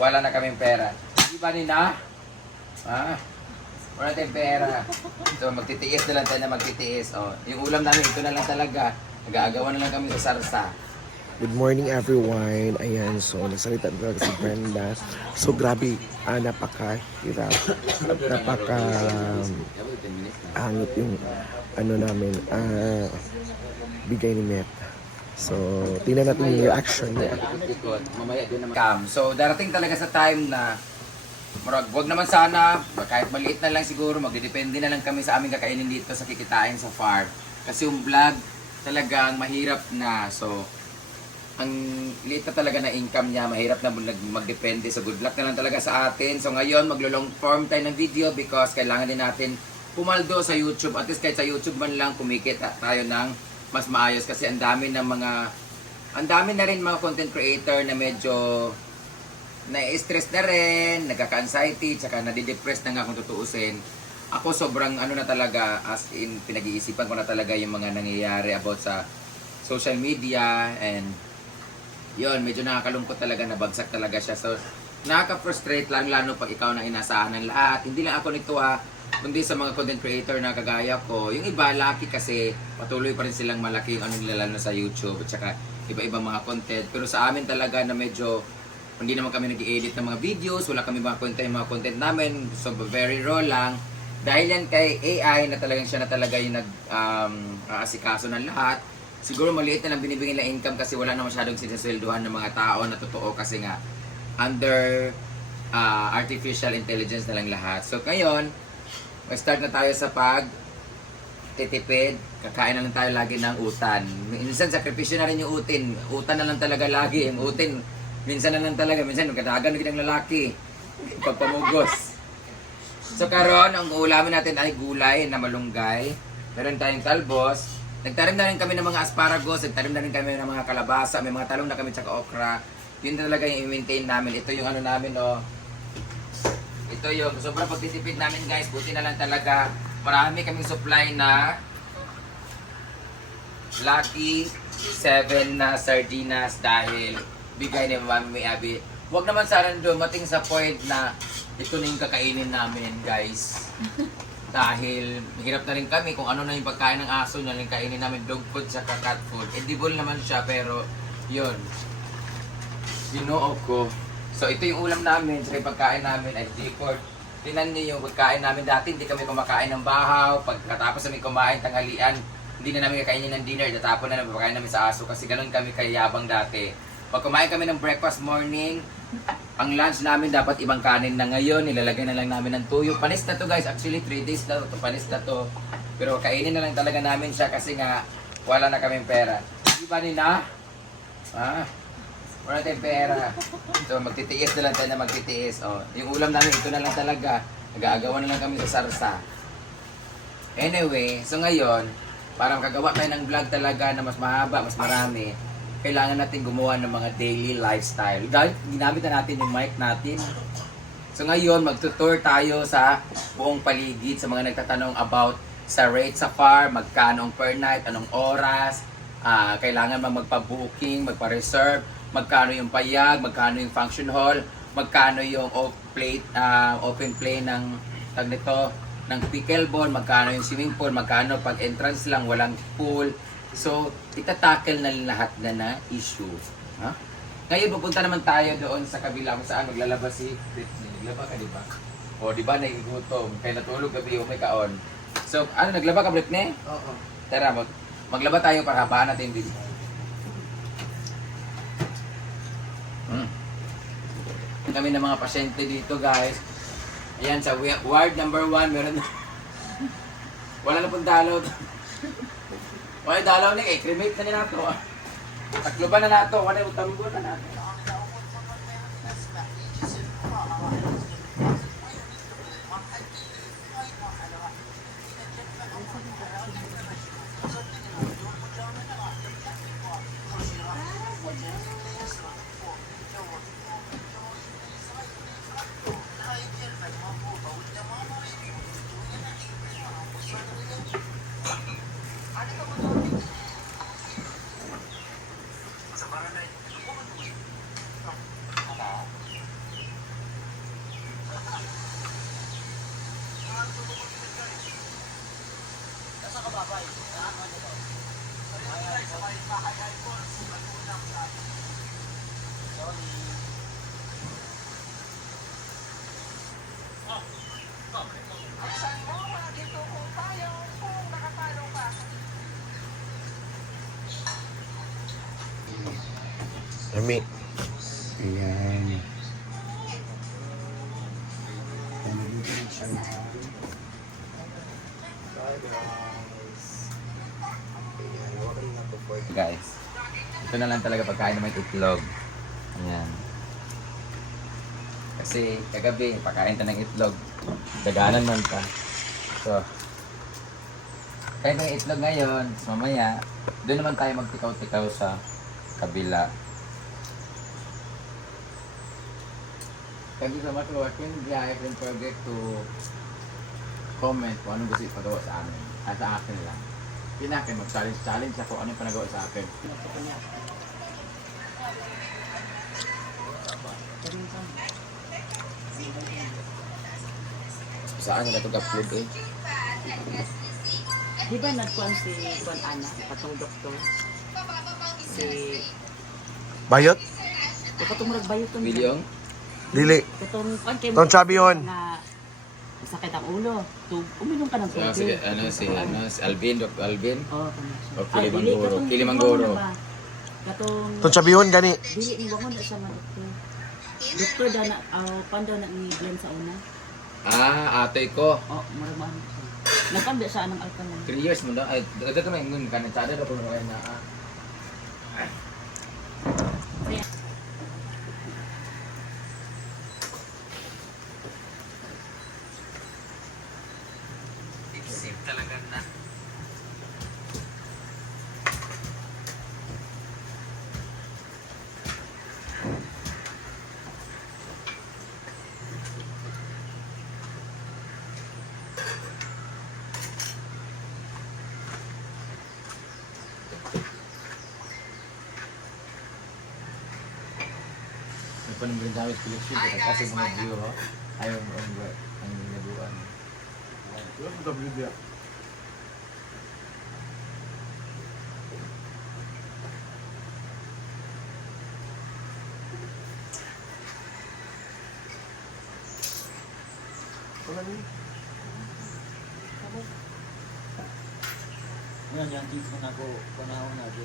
wala na kaming pera. Di ba nina? Ha? Wala tayong pera. So magtitiis na lang tayo na magtitiis. Oh, yung ulam namin, ito na lang talaga. Nag-aagawan na lang kami sa sarsa. Good morning everyone. Ayan, so nasalita talaga si Brenda. So grabe, napakahirap at hangit yung namin, bigay ni Met. So, tingnan natin yung reaction niya. So, darating talaga sa time na wag naman sana, kahit maliit na lang siguro, magdidepende na lang kami sa aming kakainin dito sa kikitain sa farm. Kasi yung vlog talagang mahirap na. So, ang liit na talaga na income niya, mahirap na magdepende. So good luck na lang talaga sa atin. So ngayon, maglo-long form tayo ng video because kailangan din natin pumaldo sa YouTube. At least kahit sa YouTube man lang, kumikita tayo ng mas maayos. Kasi ang dami na rin mga content creator na medyo na-stress na rin, nagkaka-anxiety, tsaka nadidepress na nga kung tutuusin. Ako sobrang na talaga, as in pinag-iisipan ko na talaga yung mga nangyayari about sa social media and yun, medyo nakakalungkot talaga, nabagsak talaga siya. So, nakaka-frustrate lang lalo pag ikaw na inasahan ng lahat. Hindi lang ako nito kundi sa mga content creator na kagaya ko. Yung iba, lucky kasi patuloy pa rin silang malaki yung nila lalo sa YouTube at saka iba-ibang mga content. Pero sa amin talaga na medyo hindi naman kami nag-i-edit ng mga videos, wala kami mga content namin. So, very raw lang. Dahil yan kay AI na talagang siya na talaga yung nag-aasikaso ng lahat. Siguro maliit na lang binibigyan ng income kasi wala na masyadong sinasweldohan ng mga tao na totoo kasi nga under artificial intelligence na lang lahat. So ngayon, start na tayo sa titipid. Kakain na lang tayo lagi ng utan. Minsan sakripisyo na rin yung utin. Utan na lang talaga lagi. Yung utin, minsan na lang talaga. Minsan magkadagan ng lalaki. Pagpamugos. So karon ang ulamin natin ay gulay na malunggay. Meron tayong talbos. Nagtarim na rin kami ng mga asparagus, nagtarim na rin kami ng mga kalabasa, may mga talong na kami tsaka okra. Yun talaga yung i-maintain namin. Ito yung namin, Ito yung sobrang pagtitipid namin guys. Buti na lang talaga. Marami kaming supply na Lucky 7 na sardinas dahil bigay ni Mami Abby. Huwag naman sana dumating sa point na ito na yung kakainin namin guys. Dahil hirap na rin kami kung ano na yung pagkain ng aso na rin kainin namin, dog food sa cat food. Edible naman siya pero yun. Ginoo ko. So ito yung ulam namin, sa pagkain namin ay default. Tinan niyo yung pagkain namin dati, hindi kami kumakain ng bahaw. Pagkatapos namin kumain tanghalian, hindi na namin kakainin ng dinner, tatapon na namin pagkain namin sa aso kasi ganun kami kayabang dati. Pag kumain kami ng breakfast morning, ang lunch namin dapat ibang kanin na ngayon, nilalagay na lang namin ng tuyo. Panis na to guys, actually 3 days na to, panis na to. Pero kainin na lang talaga namin siya kasi nga wala na kaming pera. Di ba nina? Ha? Wala tayong pera. So magtitiis na lang tayo na magtitiis. Oh, yung ulam namin, ito na lang talaga. Nag-aagawan na lang kami sa sarsa. Anyway, so ngayon, parang kagawa tayo ng vlog talaga na mas mahaba, mas marami. Kailangan natin gumawa ng mga daily lifestyle. Dahil ginamit na natin yung mic natin. So ngayon, magtutour tayo sa buong paligid sa mga nagtatanong about sa rate sa farm, magkano ang per night, anong oras, kailangan magpa-booking, magpa-reserve, magkano yung payag, magkano yung function hall, magkano yung open play ng ng pickleball, magkano yung swimming pool, magkano pag entrance lang, walang pool. So, itatackle na lahat na issue. Ha? Ngayon, pupunta naman tayo doon sa kabila kung saan maglalabas si Britney. Naglaba ka, di ba? O, di ba, nagigutom. Kaya natulog gabi, may kaon. So, naglaba ka, Britney? Oo. Tara, maglaba tayo para habaan natin yung video. Kami ng mga pasyente dito, guys. Ayan, sa ward number 1, meron na. Wala na pong dalaw. Wala dalaw na cremate na nila ito. Takluban na nato, wala yung talugon na nato. Lami. Ayan. Guys, ito na lang talaga pagkain na may itlog. Ayan. Kasi kagabi, pagkain ta ng itlog. Daganan man pa. So, kain ng itlog ngayon. So, mamaya, doon naman tayo magtikaw-tikaw sa kabila. Thank you so much for watching. Yeah, don't forget to comment kung anong gusto ipagawa sa amin. Sa akin lang. Pinakin, mag-challenge ako ano yung panagawa sa akin. Saan nila ito upload eh? Di ba nagkuhan si Juan Ana, patong doktor? Si... Bayot? Patong magbayot ko. Bilyong? Dili. Patong kuhan kayo. Tong sabi yun. Na masakit ang ulo. Uminom ka ng tubig. Sige, si Alvin, Dr. Alvin. Oo, kanya siya. O Kilimanjaro. Kilimanjaro. Katong... Tong sabi yun, gani. Dili, iwangon na sa mga doktor. Doktor daw na, pando na ni-blend sa una. Ate ko. Oo, maramahan siya. Nagkambya siya ng alkalan. 3 years mo na. Ay, dito kami ngun ka na tsada na po na na. Sip talaga na. Panungin sa amin collection kasi mga view ho. Ayaw mo ang nabuan. Yan, yung tips na ako, panahon na ito.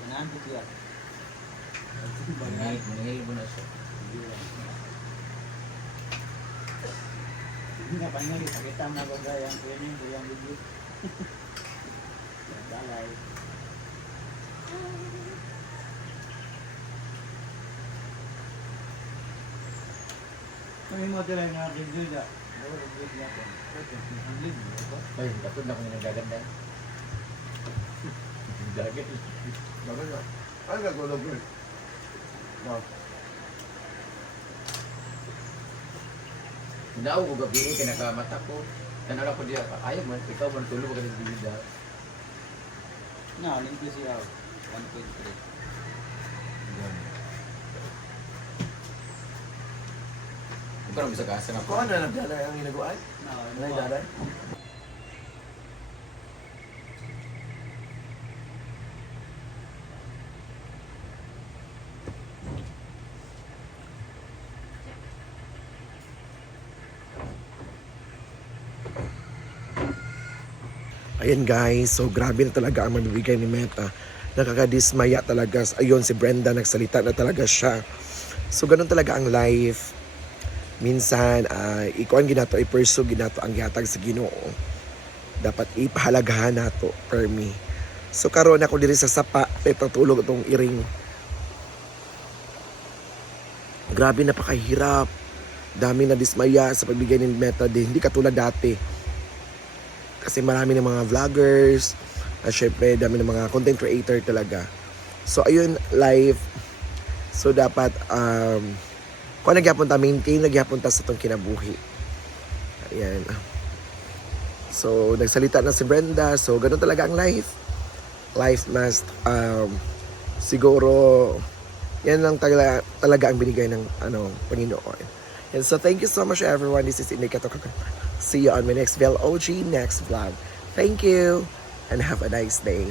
Panahon ko siya. Maningil mo na siya. Hindi na panahon, pakita mo na ko gayang training, gayang video. Yung dalay. Kami mo tila yung aking video. Ako, nag-video niya ako. Ang live, diba? Ay, tapos na kung nagaganda. Dagat. Bakit na? Ay, nagulog yun. No. Hinaaw ko gabi eh, kinakamata ko. Kanala ko diya, ayaw man, ikaw man tulog ka ng bibida. Na, link ko siya. 1.3. Ikaw na bisa kasa na Kung ano na nagdala ang ginagawa? Na, Ano yung dala? Ayan guys, so grabe na talaga ang mabibigay ni Meta. Nakakadismaya talaga. Ayun, si Brenda nagsalita na talaga siya. So ganun talaga ang life. Minsan, ikuan ginato, i-pursue ginato ang gihatag sa Ginoo. Dapat ipahalagahan nato per me. So karon ako diri sa sapa, petutulog itong iring. Grabe napakahirap. Dami na dismaya sa pagbigay ni Meta din. Hindi katulad dati. Kasi marami ng mga vloggers, at syempre dami ng mga content creator talaga. So ayun, live. So dapat, kung nagyapon ta, maintain, nagyapon ta sa itong kinabuhi. Ayan. So nagsalita na si Brenda, so ganun talaga ang life. Life must, siguro, yan lang talaga ang binigay ng Panginoon. And so thank you so much everyone. This is Inday Kato See you on my next VLOG, next vlog. Thank you and have a nice day.